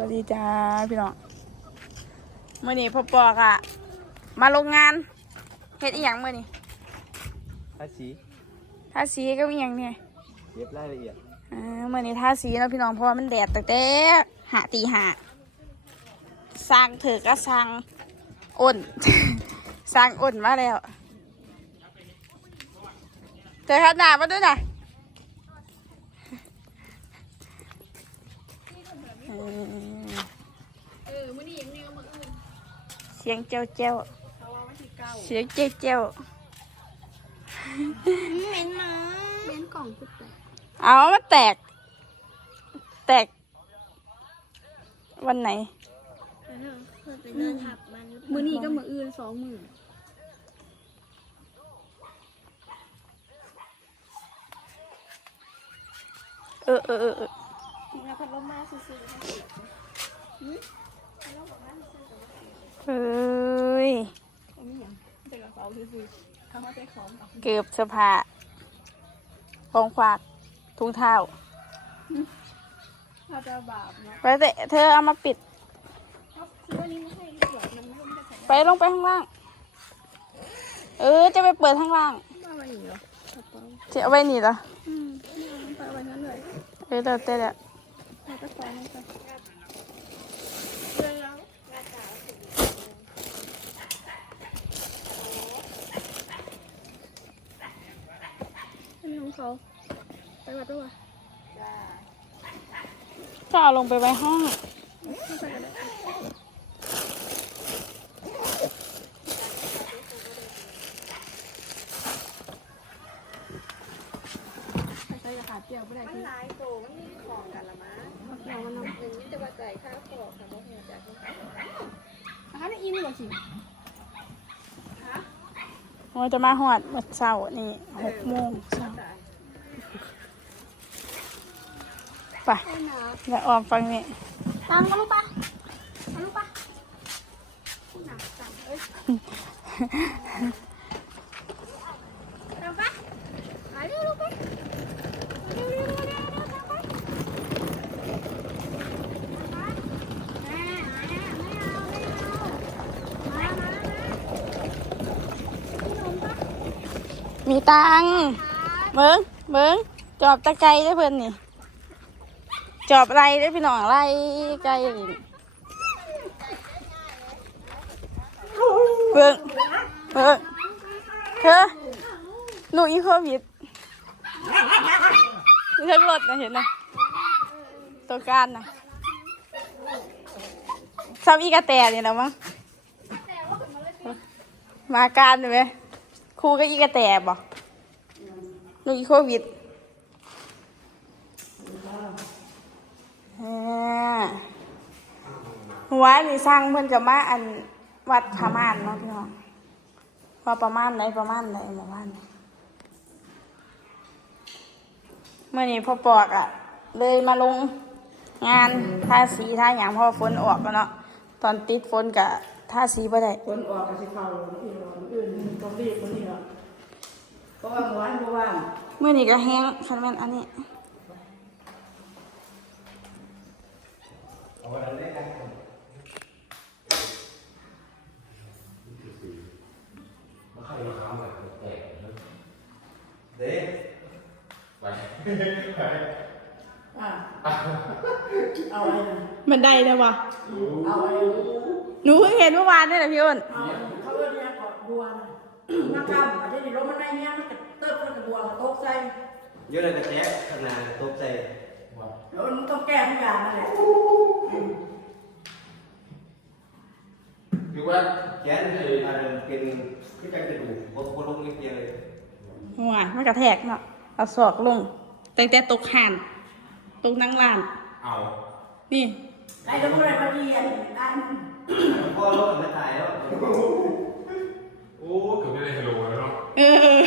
วัสดีจ้าพี่น้องเมื่อนี้พ่อปอกอะมาโรงงานเฮ็ดอีหยังเมื่อนี้ภาษีทาสีก็มีหยังเนี่ยเย็บรายละเอียดอ่าเมื่อนี้ทาสีเนาะพี่น้องเพราะว่ามันแดดแต่แต่หาตีหาสร้างเถอะก็สร้างอ้น สร้างอ้นมาแล้วเจอขนาดมาด้วยนะ เออเสียงเจ้าเจ้าเสียงเจ้าเจ้าเม้นมาเม้นกล่องสุดแต่เอามาแตก แตก วันไหนเพื่อนไปเดินทับมันมือนี้ก็มืออื่นสองมือเออเออเออเออ พัดลมมาซื่อเฮ้ยๆแต่กระเป๋าซื่อๆเขามาใจของเกือบเสื้อผ้าของฝากถุงเท้าเขาจะบาปเนาะไปเถอะเธอเอามาปิดคือวันนี้ไม่ให้หยอดมันไม่ได้ใส่ไปลงไปข้างล่าง เออ จะไปเปิดข้างล่างมาอะไรอย่างเงี้ยกระเป๋าจะเอาไว้นี่เหรออืมไม่เอาไปวันนั้นเลยเออเดี๋ยวเต้นละ เราจะขอมันไปเป็นของเขาไปวัดด้วยวะก็เอาลงไปไว้ห้อง ไม่ใส่กันได้ใส่กระถาเจียวไม่ได้ที่ มั้งเรามันน้ำหนึ่งนี่จะว่าจ่ายค่าของแต่ว่าหัวจากนี่อะนี่อินหรอสิมันจะมาหอดวันเสาร์นี่หกโมงเช้าไปแล้วออมฟังนี่ตังมาลูกปะมาลูกปะหนักจังเอ้ยตังปะมาเร็วลูกปะเร็วเร็วเร็วเร็วเร็วตังปะแม่มาแม่ไม่เอาไม่เอามามามาขนมปะ มีตังเบิ้งเบิ้งจอบตะไคร้ได้เพื่อนนี่ จอบไรได้พี่น้องไรไก่เบิ้งเบิ้งเธอลูกอีโควิดนี่ทั้งรถนะเห็นนะตัวการนะซ้ำอีกระแตเนี่ยนะมั้งมาการเลยไหม ครูก็อีกระแตบอกลูอีโควิดอ่าหัวนี่สร้างเพิ่นกับมาอันวัดพม่านเนาะพี่น้องว่าประมาณไหนประมาณไหนประมาณไหนเมื่อนี้พ่อปอกอะ่ะเลยมาลงงานทาสีทาอย่างเพราะว่าฝนออกแล้วเนาะตอนติดฝนกับทาสีบ่ได้คนออกก็สิเขาที่นอื่นต้องรีบคนนี้เนา ราะว่าหมอนบ่ว่างเมื่อนี้ก็แห้งคันแม่นอันนี้ เด็กอะเอาไว้นะมันได้แล้ววะเอาไว้หนูเพิ่งเห็นเมื่อวานนี่แหละพี่อ้นเอาเขาเอิ้นเนี่ยกอดบัวนะ มากำอาจจะได้ลมมันได้เนี่ยมันก็เติบมันก็บัวมันตกใส่เยอะเลยกระแทกขนาดตกใจแล้วมันต้องแก้ทุกอย่างนั่นแหละคือว่าแขนคืออาจจะเป็นที่การกระดูกว่าคนลงนิดเดียวเลยหัวมันกระแทกเนาะเอาศอกลงแต่แต่ตกห่านตกนั่งลานเอานี่ไอ้ตำรวจมาเรียนอันพ่อรถมาตายแล้วโอ้เกือบไม่ได้ฮัลโหลแล้วเนาะเออ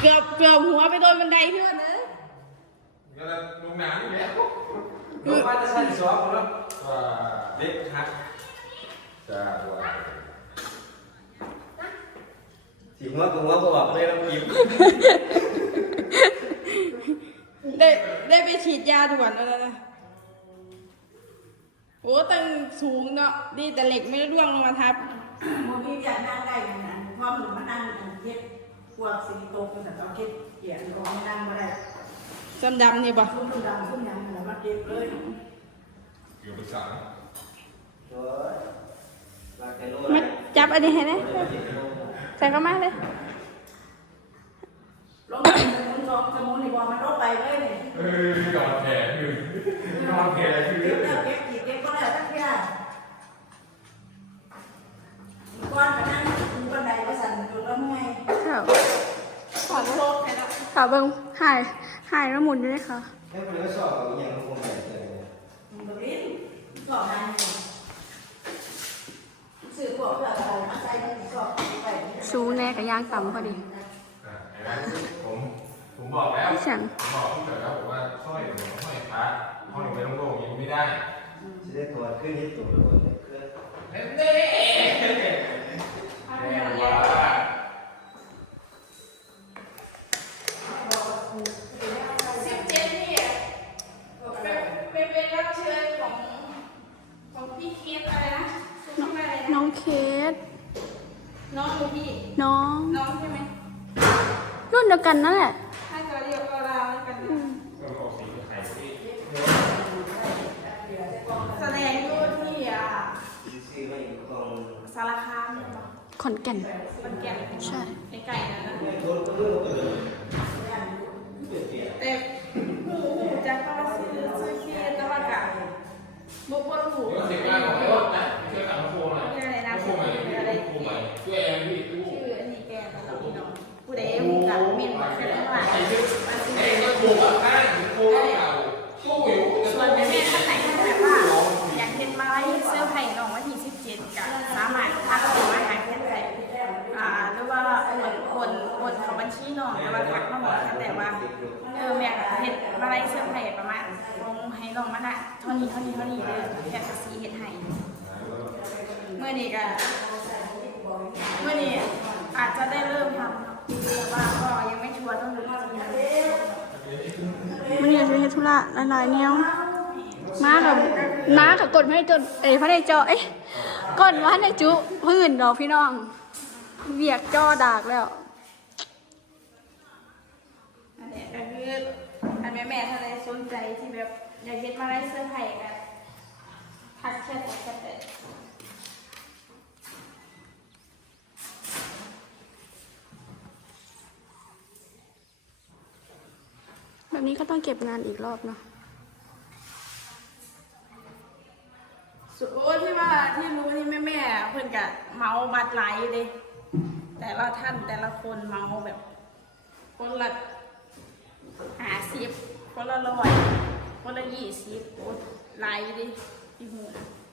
เกือบเกือบหัวไปโดนบันไดเพื่อนเลยงั้นเราลงน้ำอีกแล้วลงมาจะชั้นสองแล้วว่าเด็กหักจะว่าสีหัวกับหัวก็ออกเลยแล้วกินได้ได้ไปฉีดยาด่วนแล้วนะโอ้ตั้งสูงเนาะดีแต่เหล็กไม่ได้ร่วงลงมาทับมันมี อยากนั่งได้อย่างนั้นเพราะมันมานั่งเย็ดพวกสิงโตเป็นแต่เราคิดเกียรติของนั่งมาได้จำดำนี่บ่ซุ่มดำซุ่มยังแล้วมาเก็บเลยเกี่ยวกับสารโอ้ยลากแค่โลมาจับอันนี้ให้นะเออเจ็ดกิโลใส่เข้ามาเลยลงไปมันสองสมุนนี่บอกมันลงไปเลยเนี่ยเออนอนแขนอยู่นอนแขนคือเก็บแล้วเก็บอีกเก็บก็ได้ทั้งที่ก้อนก็นั่งบันไดก็สั่นอยู่แล้วไง ค่ะขอโทษ ค่ะเบิ้งหายหายแล้วหมุนด้วยค่ะแค่คนนี้ก็ชอบเอาอย่างมันคงใหญ่เกินเลยมันก็ลิ้นสอบนั่นสื่อพวกเพื่ออะไรมาใส่ในสอบไปสูงแน่กับยางต่ำพอดีอะเห็นไหมผมผมบอกแล้ว พี่ฉันผมบอกพี่เกิดแล้วผมว่าสร้อยผมสร้อยพระห้องหนึ่งไปโล่งๆอย่างนี้ไม่ได้จะได้ตัวขึ้นที่ตัวเลยเครื่องเน่เน่แน่ว่า สิบเจ็ดนี่เป็นเป็นรับเชิญของของพี่เคสอะไรนะชื่ออะไร นะน้องเคสน้องหรือพี่น้องน้องใช่ไหมรุ่นเดียวกันนั่นแหละถ้าจะเรียกว่าเราแล้วกันนะต้องออกสีไข่ที่แสดงอยู่ที่อ่าซื้อไม่ตรงสารคามเนี่ยปะขอนแก่นมันแก่นใช่ในไก่นั่นนะไม่โดนก็เรื่องก็เลยเปลี่ยนเปลี่ยนแต่หูหูจะเข้ามาซื้อซื้อเคสแต่ว่ากะบุกบนหู ก็เสียงานของรถนะไม่ใช่ต่างโค้งนะโค้งใหม่โค้งใหม่ช่วยแอมพี่ตู้ชื่ออันนี้แกนะครับพี่น้องผู้ใดหูกับเมียนมาแค่เท่าไหร่ไอ้ที่ไอ้ก็ถูกอะข้างโค้งเก่าตู้อยู่ส่วนแม่แม่ท่านไหนท่านแบบว่าอยากเห็นมาไล่เสื้อไผ่น้องวันที่17กับสามารถทักเข้ามาหาแค่ไหนอ่าหรือว่าโอนโอนโอนเข้าบัญชีน้องแต่ว่าทักมาบอกแค่แต่ว่าเออแม่ก็เฮ็ดมาไล่เสื้อไผ่ประมาณลงให้น้องมันอะเท่านี้เท่านี้เท่านี้เลยแค่กสีเฮ็ดให้ เมื่อนี้ก็เมื่อนี้อาจจะได้เริ่มทำเนาะแต่ว่าก็ยังไม่ชัวร์ต้องดูอีกทีนะมันอยากจะเฮ็ดธุระหลายๆแนวมากับน้ากับกดให้จนเอ้ยพระในจอเอ๊ะกดว่าในจุพื้นดอกพี่น้องเวียกจอดากแล้วอันนี้ก็คืออันแม่แม่ๆท่านใดสนใจที่แบบอยากเฮ็ดมาไล่เสื้อไผ่กันทักแชทแชท แบบนี้ก็ต้องเก็บงานอีกรอบเนาะส่วนโอ้ที่ว่าที่รู้ที่แม่แม่ๆเพิ่นกะเมาบัตรไหลายอยู่เลยแต่ละท่านแต่ละคนเมาแบบ คนละหาสิบคนละร้อยคนละยี่สิบโอ้ไหลายอยู่เลยที่หู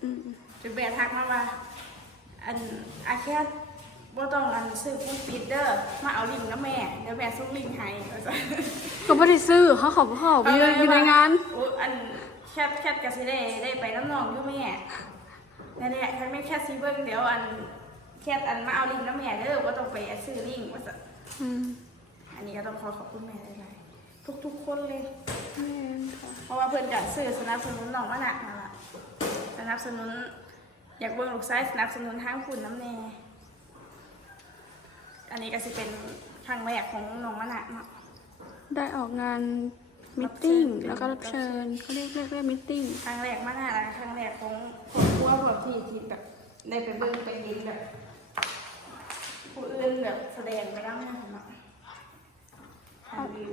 อืมจะแบะทักมาว่า อันอาแค่บ่ต้องอันซื้อผู้ปิดเด้อมาเอาลิงก์กับแม่เดี๋ยวแม่ส่งลิงก์ให้ว่าซั่น ก็ไม่ได้ซื้อเขาขอพ่อไปอยู่อยู่ในงานโอ้อันแคทแคทก็สิได้ได้ไปน้ำนองอยู่แม่นั่นแหละคันไม่แคทซีเบิ้งเดี๋ยวอันแคทอันมาเอาลิงก์น้ำแม่เด้อว่าต้องไปซื้อลิงก์ว่าซั่นอืมอันนี้ก็ต้องขอขอบคุณแม่หลายๆทุกๆคนเลยแม่นค่ะเพราะว่าเพื่อนจัดซื้อสนับสนุนน้องมาหนักมาละสนับสนุน อยากเบิ่งลูกไส้สนับสนุนทางคุณน้ำแน่อันนี้ก็สิเป็นครั้งแรกของน้องมาหนักเนาะ ได้ออกงานมิทติ้งแล้วก็รับเชิญเขาเรียกเรียกเรียกมิทติ้งครั้งแรกมาหนักแล้วก็ครั้งแรกของครอบครัวรวมที่ที่แบบได้ไปเบิ่งไปเห็นแบบผู้อื่นแบบแสดงไปแล้วนะเนาะทางวิว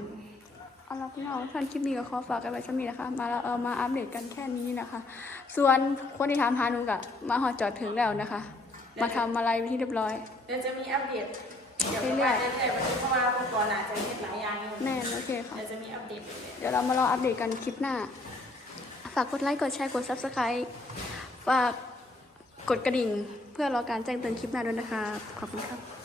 เอาละพี่น้องท่านคลิปนี้ก็ขอฝากกันไว้สักนิดนะคะ มาแล้วเอามาอัปเดตกันแค่นี้นะคะ ส่วนคนที่ถามหาหนูกะมาหอจอดถึงแล้วนะคะ มาทำอะไรไปที่เรียบร้อยเดี๋ยวจะมีอัปเดต เกี่ยวกับว่าเรื่อยๆวันนี้เพราะว่าเมื่อก่อนอาจจะเห็นหลายอย่างอยู่แน่นโอเคค่ะ เดี๋ยวจะมีอัปเดตเรื่อยๆเดี๋ยวเรามารออัปเดตกันคลิปหน้า ฝากกดไลค์ กดแชร์ กด subscribe ฝากกดกระดิ่ง เพื่อรอการแจ้งเตือนคลิปหน้าด้วยนะคะ ขอบคุณครับ